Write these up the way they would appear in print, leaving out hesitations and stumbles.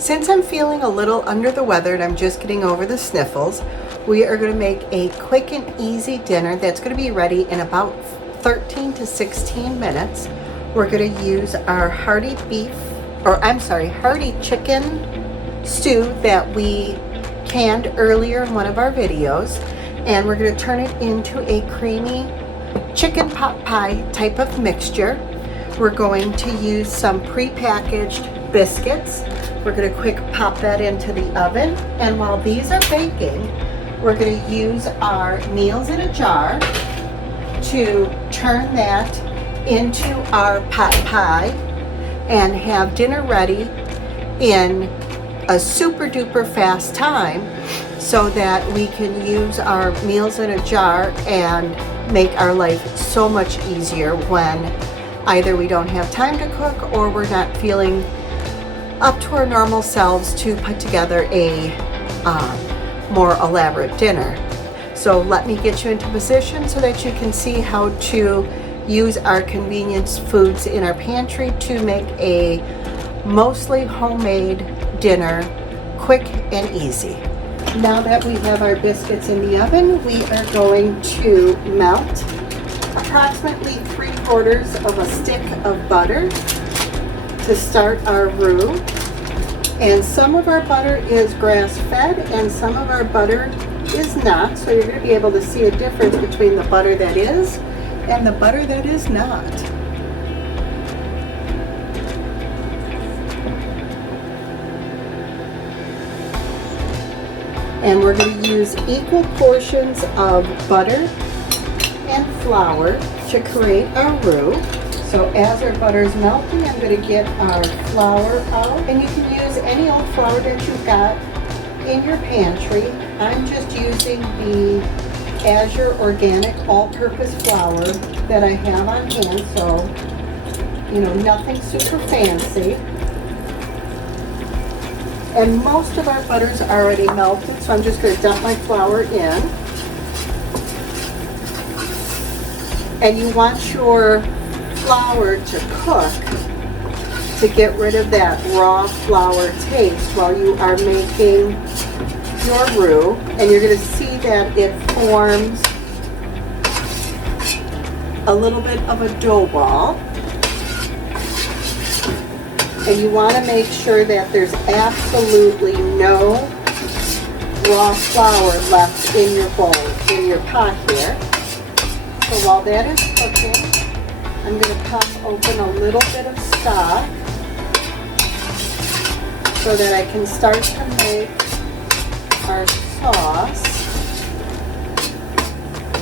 Since I'm feeling a little under the weather and I'm just getting over the sniffles, we are going to make a quick and easy dinner that's going to be ready in about 13 to 16 minutes. We're going to use our Hearty Chicken Stew that we canned earlier in one of our videos, and we're going to turn it into a creamy chicken pot pie type of mixture. We're going to use some pre-packaged biscuits. We're going to quick pop that into the oven, and while these are baking, we're going to use our meals in a jar to turn that into our pot pie and have dinner ready in a super duper fast time, so that we can use our meals in a jar and make our life so much easier when either we don't have time to cook or we're not feeling up to our normal selves to put together a more elaborate dinner. So let me get you into position so that you can see how to use our convenience foods in our pantry to make a mostly homemade dinner quick and easy. Now that we have our biscuits in the oven, we are going to melt approximately 3/4 of a stick of butter to start our roux. And some of our butter is grass-fed and some of our butter is not, so you're going to be able to see a difference between the butter that is and the butter that is not. And we're going to use equal portions of butter and flour to create our roux. So as our butter is melting, I'm going to get our flour out, and you can use any old flour that you've got in your pantry. I'm just using the Azure Organic All-Purpose Flour that I have on hand, so nothing super fancy. And most of our butter's already melted, so I'm just going to dump my flour in. And you want your flour to cook to get rid of that raw flour taste while you are making your roux. And you're going to see that it forms a little bit of a dough ball. And you want to make sure that there's absolutely no raw flour left in your bowl, in your pot here. So while that is cooking, I'm going to pop open a little bit of stock so that I can start to make our sauce,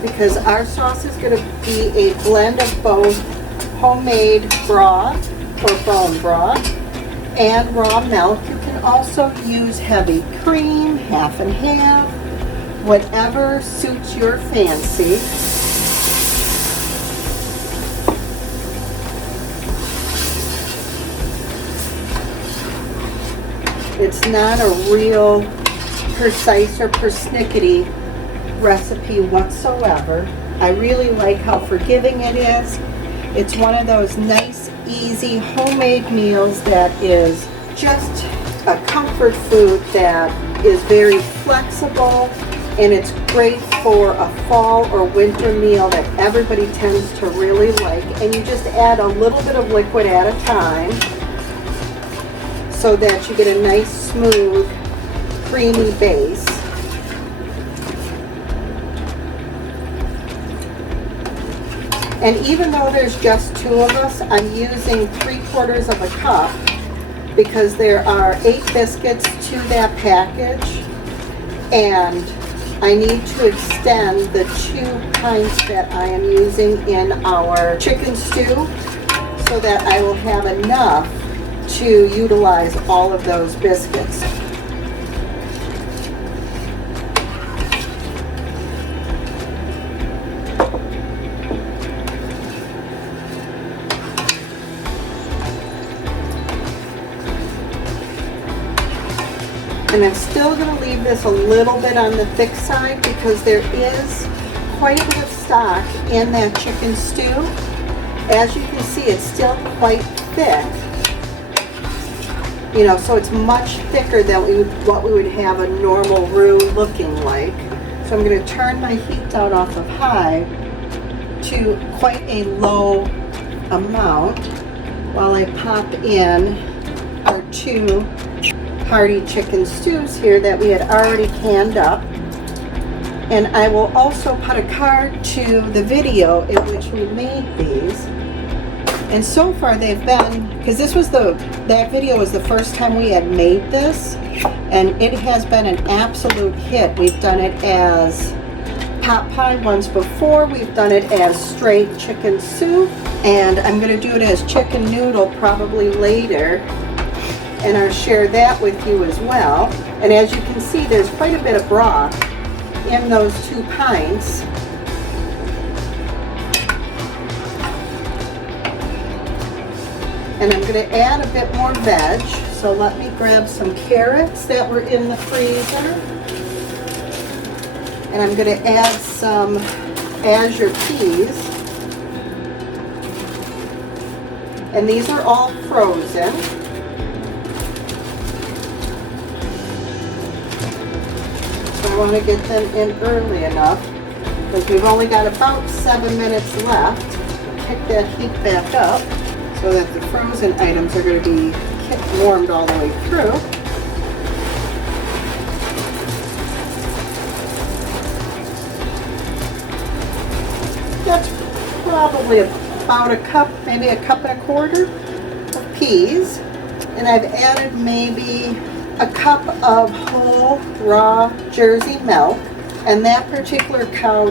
because our sauce is going to be a blend of both homemade broth or bone broth and raw milk. You can also use heavy cream, half and half, whatever suits your fancy. It's not a real precise or persnickety recipe whatsoever. I really like how forgiving it is. It's one of those nice, easy, homemade meals that is just a comfort food that is very flexible, and it's great for a fall or winter meal that everybody tends to really like. And you just add a little bit of liquid at a time so that you get a nice, smooth, creamy base. And even though there's just 2 of us, I'm using 3/4 of a cup because there are 8 biscuits to that package, and I need to extend the 2 pints that I am using in our chicken stew so that I will have enough to utilize all of those biscuits. And I'm still going to leave this a little bit on the thick side because there is quite a bit of stock in that chicken stew. As you can see, it's still quite thick. You know, so it's much thicker than what we would have a normal roux looking like. So I'm going to turn my heat down off of high to quite a low amount while I pop in our 2 Hearty Chicken Stews here that we had already canned up. And I will also put a card to the video in which we made these. And so far they've been, because that video was the first time we had made this, and it has been an absolute hit. We've done it as pot pie once before, we've done it as straight chicken soup, and I'm going to do it as chicken noodle probably later, and I'll share that with you as well. And as you can see, there's quite a bit of broth in those 2 pints. And I'm going to add a bit more veg, so let me grab some carrots that were in the freezer. And I'm going to add some azure peas. And these are all frozen. So I want to get them in early enough, because we've only got about 7 minutes left. Kick that heat back up, so that the frozen items are going to be warmed all the way through. That's probably about a cup, maybe a cup and a quarter of peas. And I've added maybe a cup of whole raw Jersey milk. And that particular cow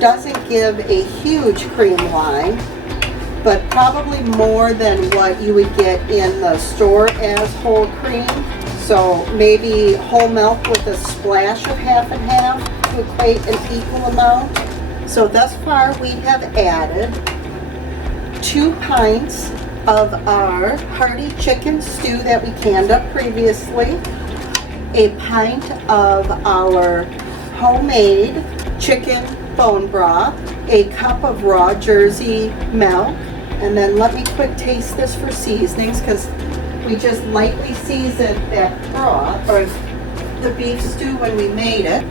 doesn't give a huge cream line, but probably more than what you would get in the store as whole cream. So maybe whole milk with a splash of half and half to equate an equal amount. So thus far we have added 2 pints of our Hearty Chicken Stew that we canned up previously, a pint of our homemade chicken bone broth, a cup of raw Jersey milk, and then let me quick taste this for seasonings, because we just lightly seasoned that broth, or the beef stew, when we made it.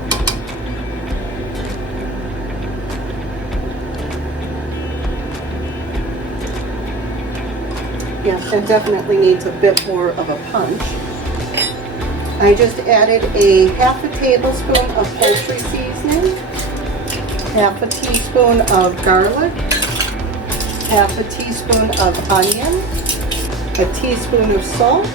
Yes, it definitely needs a bit more of a punch. I just added a half a tablespoon of poultry seasoning, half a teaspoon of garlic, half a teaspoon of onion, a teaspoon of salt,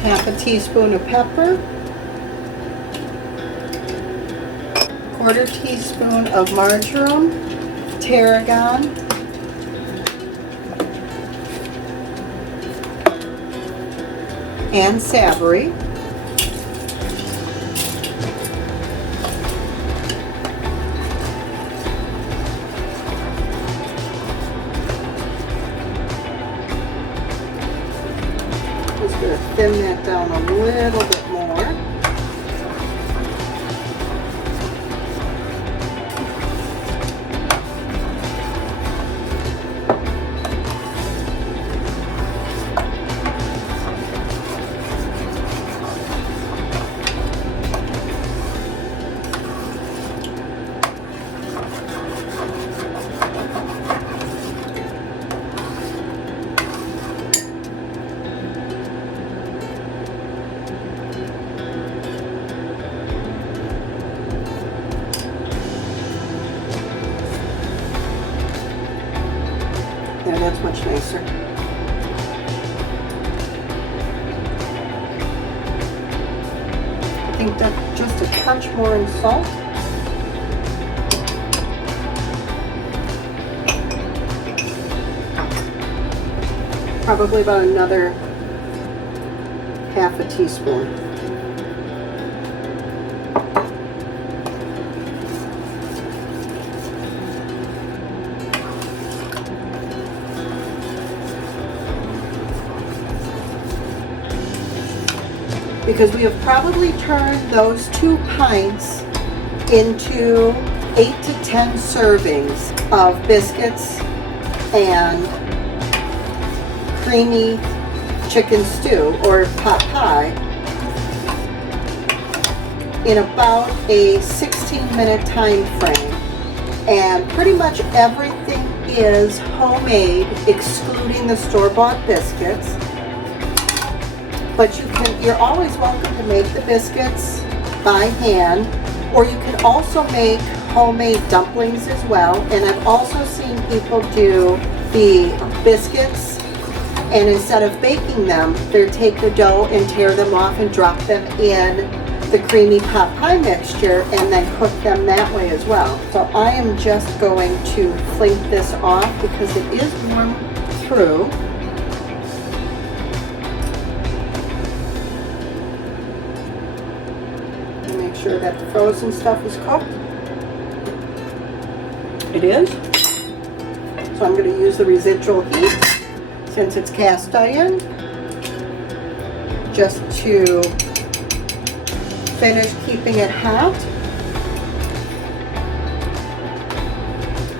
half a teaspoon of pepper, quarter teaspoon of marjoram, tarragon, and savory. Just going to thin that down a little bit more. There, that's much nicer. I think that just a touch more in salt. Probably about another half a teaspoon. Because we have probably turned those 2 pints into 8 to 10 servings of biscuits and creamy chicken stew or pot pie in about a 16-minute time frame. And pretty much everything is homemade, excluding the store-bought biscuits. But you're always welcome to make the biscuits by hand, or you can also make homemade dumplings as well. And I've also seen people do the biscuits, and instead of baking them, they take the dough and tear them off and drop them in the creamy pot pie mixture and then cook them that way as well. So I am just going to flake this off because it is warm through. And make sure that the frozen stuff is cooked. It is. So I'm going to use the residual heat since it's cast iron just to finish keeping it hot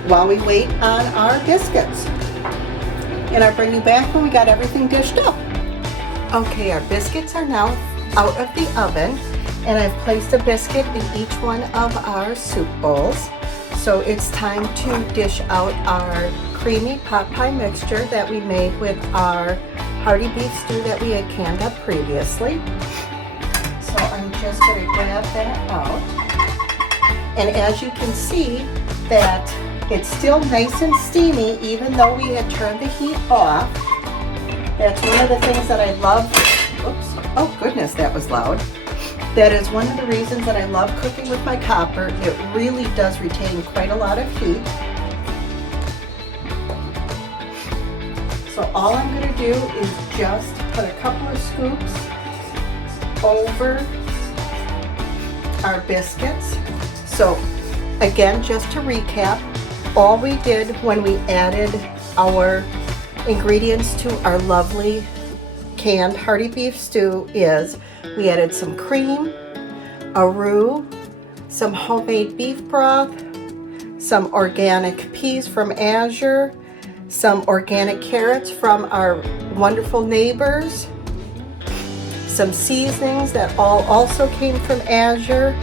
while we wait on our biscuits. And I'll bring you back when we got everything dished up. Okay, our biscuits are now out of the oven, and I've placed a biscuit in each one of our soup bowls. So it's time to dish out our creamy pot pie mixture that we made with our hearty beef stew that we had canned up previously. So I'm just going to grab that out. And as you can see that it's still nice and steamy even though we had turned the heat off. That's one of the things that I love. Oops, oh goodness, that was loud. That is one of the reasons that I love cooking with my copper. It really does retain quite a lot of heat. So all I'm going to do is just put a couple of scoops over our biscuits. So again, just to recap, all we did when we added our ingredients to our lovely canned hearty beef stew is we added some cream, a roux, some homemade beef broth, some organic peas from Azure, some organic carrots from our wonderful neighbors, some seasonings that all also came from Azure.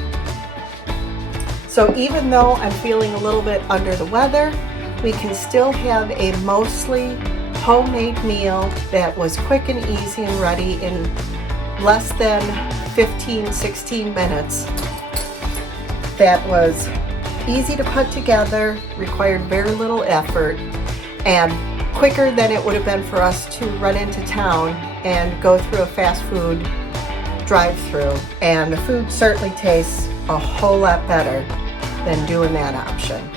So even though I'm feeling a little bit under the weather, we can still have a mostly homemade meal that was quick and easy and ready in less than 15-16 minutes. That was easy to put together, required very little effort, and quicker than it would have been for us to run into town and go through a fast food drive-through. And the food certainly tastes a whole lot better than doing that option.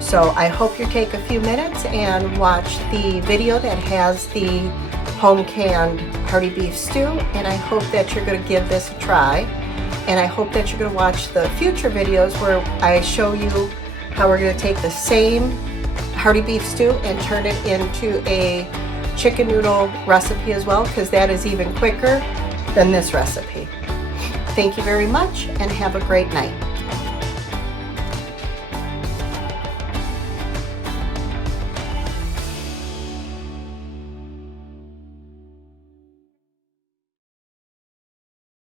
So I hope you take a few minutes and watch the video that has the home canned hearty beef stew, and I hope that you're going to give this a try. And I hope that you're going to watch the future videos where I show you how we're going to take the same hearty beef stew and turn it into a chicken noodle recipe as well, because that is even quicker than this recipe. Thank you very much and have a great night.